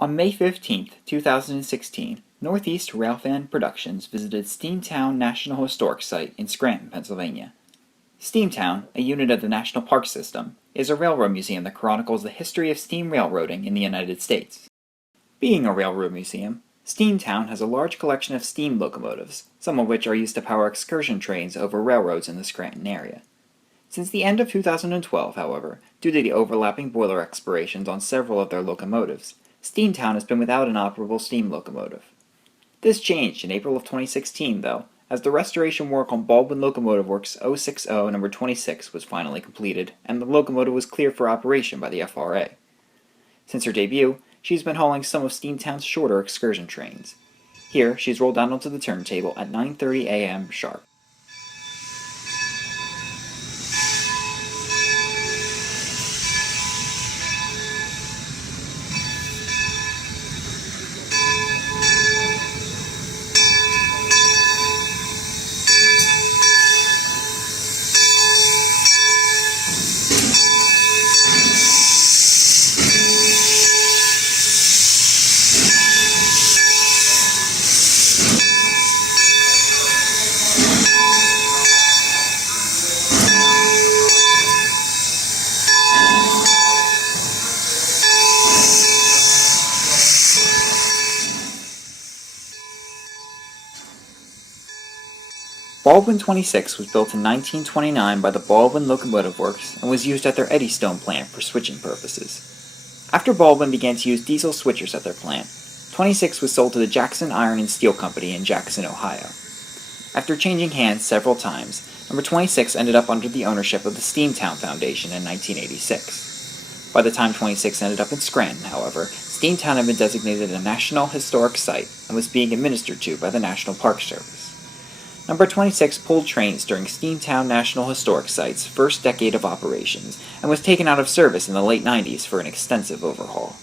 On May 15, 2016, Northeast Railfan Productions visited Steamtown National Historic Site in Scranton, Pennsylvania. Steamtown, a unit of the National Park System, is a railroad museum that chronicles the history of steam railroading in the United States. Being a railroad museum, Steamtown has a large collection of steam locomotives, some of which are used to power excursion trains over railroads in the Scranton area. Since the end of 2012, however, due to the overlapping boiler expirations on several of their locomotives, Steamtown has been without an operable steam locomotive. This changed in April of 2016, though, as the restoration work on Baldwin Locomotive Works 060 number 26 was finally completed, and the locomotive was cleared for operation by the FRA. Since her debut, she's been hauling some of Steamtown's shorter excursion trains. Here, she's rolled down onto the turntable at 9:30 a.m. sharp. Baldwin 26 was built in 1929 by the Baldwin Locomotive Works and was used at their Eddystone plant for switching purposes. After Baldwin began to use diesel switchers at their plant, 26 was sold to the Jackson Iron and Steel Company in Jackson, Ohio. After changing hands several times, number 26 ended up under the ownership of the Steamtown Foundation in 1986. By the time 26 ended up in Scranton, however, Steamtown had been designated a National Historic Site and was being administered to by the National Park Service. Number 26 pulled trains during Steamtown National Historic Site's first decade of operations and was taken out of service in the late 90s for an extensive overhaul.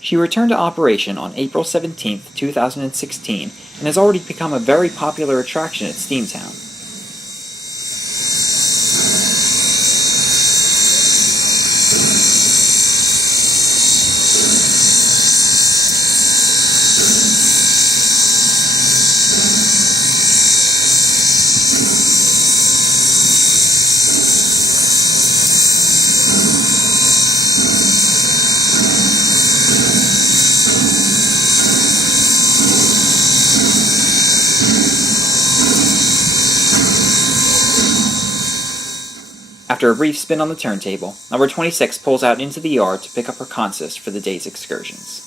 She returned to operation on April 17, 2016 and has already become a very popular attraction at Steamtown. After a brief spin on the turntable, number 26 pulls out into the yard to pick up her consist for the day's excursions.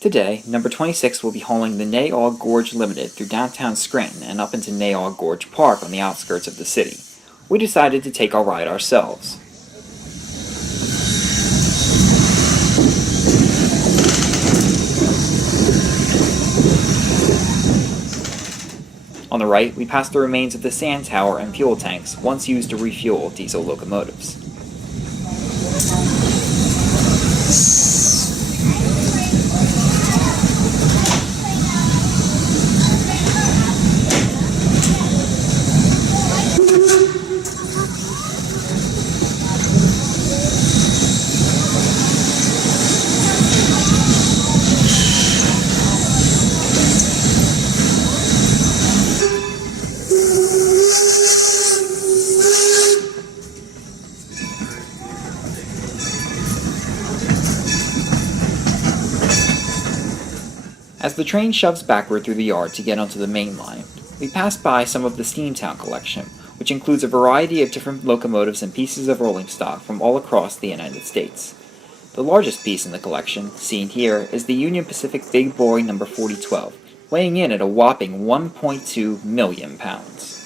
Today, number 26 will be hauling the Nay Aug Gorge Limited through downtown Scranton and up into Nay Aug Gorge Park on the outskirts of the city. We decided to take our ride ourselves. On the right, we pass the remains of the sand tower and fuel tanks once used to refuel diesel locomotives. As the train shoves backward through the yard to get onto the main line, we pass by some of the Steamtown collection, which includes a variety of different locomotives and pieces of rolling stock from all across the United States. The largest piece in the collection, seen here, is the Union Pacific Big Boy No. 4012, weighing in at a whopping 1.2 million pounds.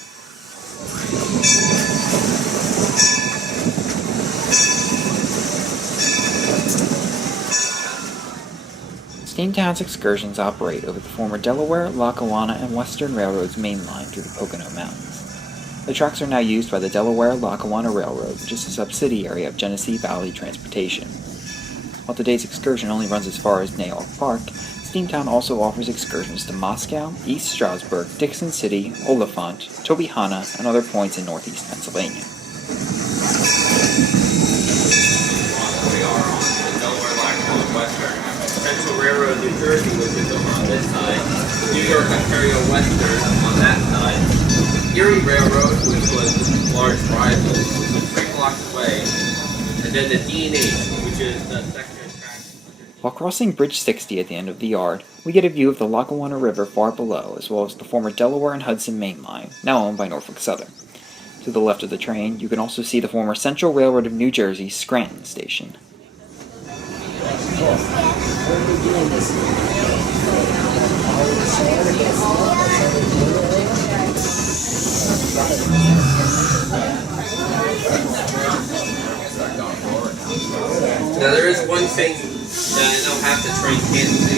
Steamtown's excursions operate over the former Delaware, Lackawanna, and Western Railroad's main line through the Pocono Mountains. The tracks are now used by the Delaware-Lackawanna Railroad, which is a subsidiary of Genesee Valley Transportation. While today's excursion only runs as far as Nay Aug Park, Steamtown also offers excursions to Moscow, East Stroudsburg, Dixon City, Oliphant, Tobyhanna, and other points in northeast Pennsylvania. We are on the Delaware-Lackawanna Western. Central Railroad, New Jersey, which is on this side. New York, Ontario Western on that side. Erie Railroad, which was the large rival, which was 3 blocks away. And then the D&H, which is the section of track. While crossing Bridge 60 at the end of the yard, we get a view of the Lackawanna River far below, as well as the former Delaware and Hudson Main Line, now owned by Norfolk Southern. To the left of the train, you can also see the former Central Railroad of New Jersey's Scranton station. Now there is one thing that I know half the train can't see.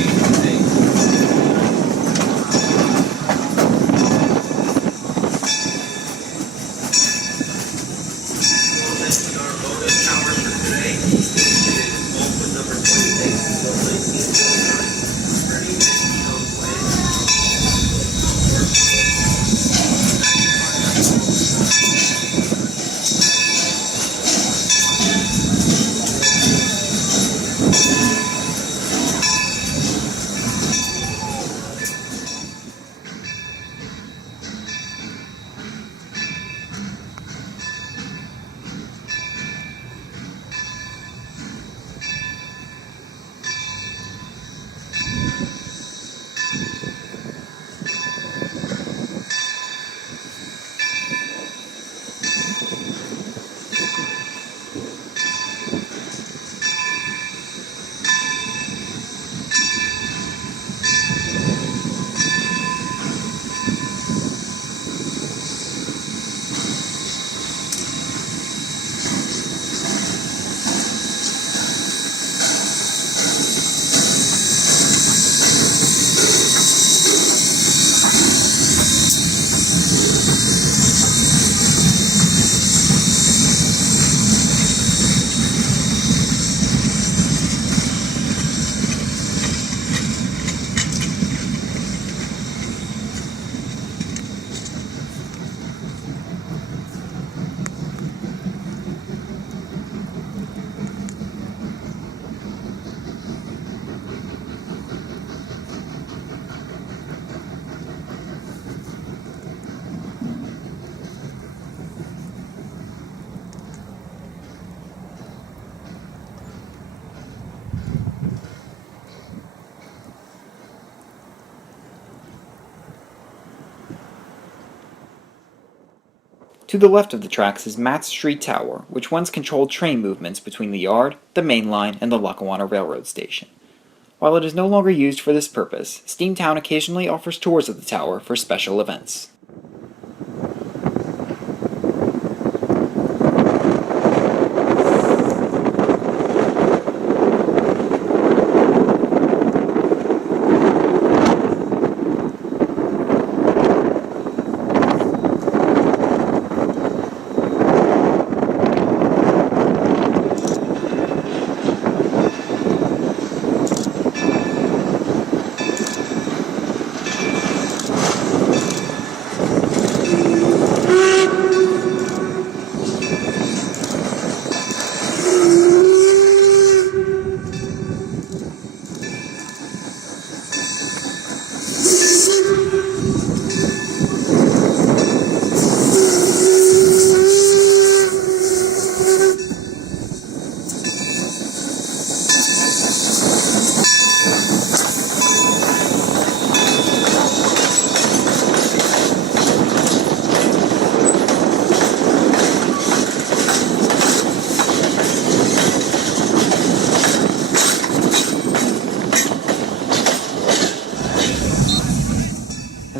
To the left of the tracks is Matt's Street Tower, which once controlled train movements between the yard, the main line, and the Lackawanna Railroad Station. While it is no longer used for this purpose, Steamtown occasionally offers tours of the tower for special events.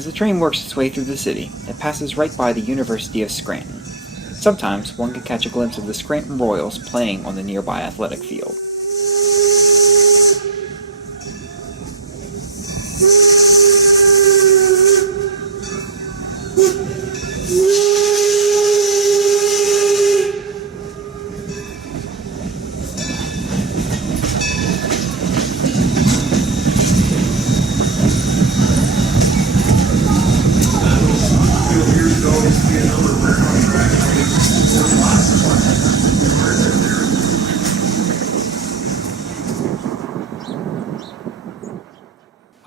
the train works its way through the city, it passes right by the University of Scranton. Sometimes one can catch a glimpse of the Scranton Royals playing on the nearby athletic field.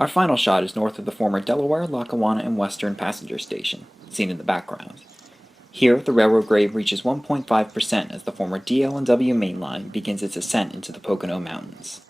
Our final shot is north of the former Delaware, Lackawanna, and Western passenger station, seen in the background. Here, the railroad grade reaches 1.5% as the former DL&W main line begins its ascent into the Pocono Mountains.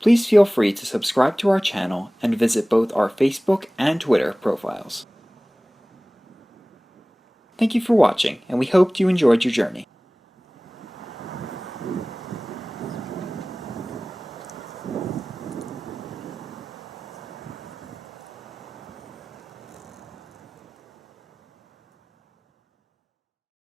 Please feel free to subscribe to our channel and visit both our Facebook and Twitter profiles. Thank you for watching, and we hope you enjoyed your journey.